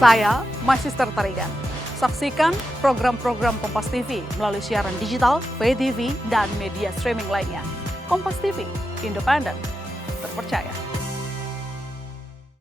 Saya Magister Tarigan. Saksikan program-program Kompas TV melalui siaran digital, pay TV, dan media streaming lainnya. Kompas TV, independen, terpercaya.